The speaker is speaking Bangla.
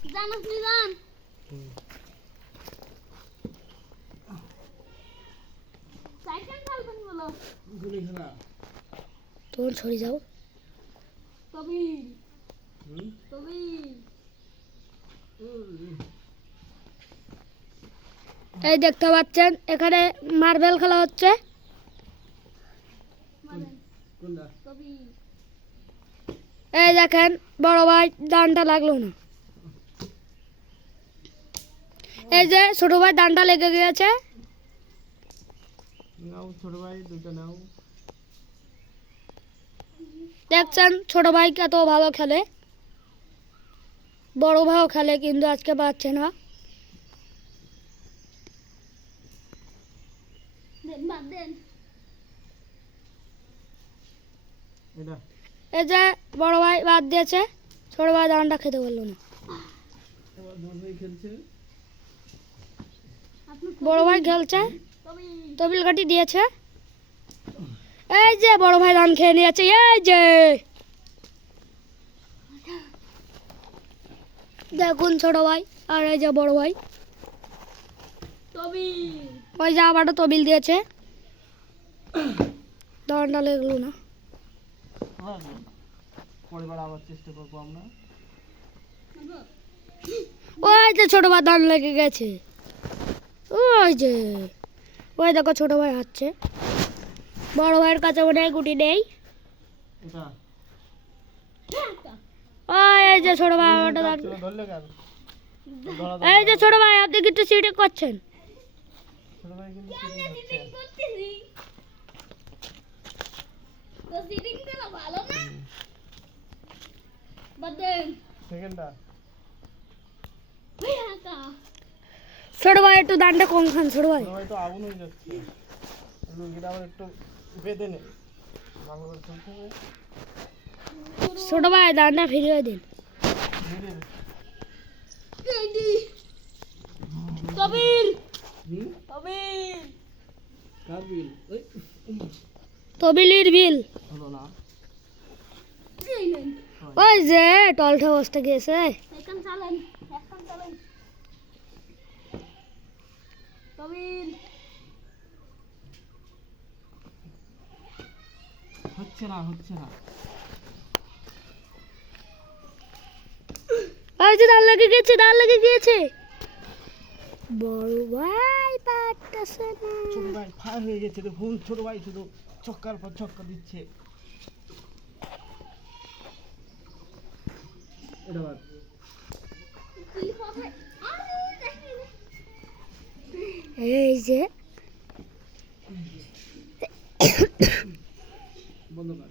জানাস নি জান সাইকেল চালাবেন বলো গুলি খেলা তোর ছড়ি যাও তবে তবে এই দেখতে পাচ্ছেন এখানে মার্বেল খেলা হচ্ছে এই দেখেন বড় ভাই ডান্ডা লাগলো না এই যে ছোট ভাই ডান্ডা লেগে গিয়েছে নাও ছোট ভাই দুটো নাও দেখছেন ছোট ভাই কত ভালো খেলে বড় ভাইও খেলে কিন্তু আজকে পাচ্ছে না এই যে বড় ভাই বাদ দিয়েছে ছোট ভাই ডান্ডা খেতে পারলো না বড় ভাই খেলছে তবিল কাটি দিয়েছে এই যে বড় ভাই ধান খেয়ে নিয়েছে এই যে দেখুন ছোট ভাই আর এই যে বড় ভাই ওই যে আবারও তবিল দিয়েছে ডান্ডা লেগলো না আবার চেষ্টা করবো আমরা ওই যে ছোট ভাই ধান লেগে গেছে ওই যে ওই দেখো ছোট ভাই হাঁটছে বড় ভাইয়ের কাছে মনে হয় গুটি নেই এই যে ছোট ভাই এই যে ছোট ভাই আপনি কিন্তু সিটিং করছেন ছোট ভাই একটু দানটা কম খান ছোট ভাই তো আগুন হয়ে যাচ্ছে এটা আবার একটু বেঁধে নে ভালো করে চলতে হবে ছোট ভাই দানটা ফিরিয়ে দিন তবিল তবিল কার বিল ওই তবিলের বিল হলো না ওই যে টলটা বসতে গেছে এখন চালান তবিল হচ্ছে না ওই যে দাঁড় লেগে গিয়েছে বড় ভাই পারতেছে না ছোট ভাই ফায়ার হয়ে গেছে দেখুন ছোট ভাই শুধু ছক্কার পর ছক্কা দিচ্ছে এটা বাদ এই যে বন্ধ কর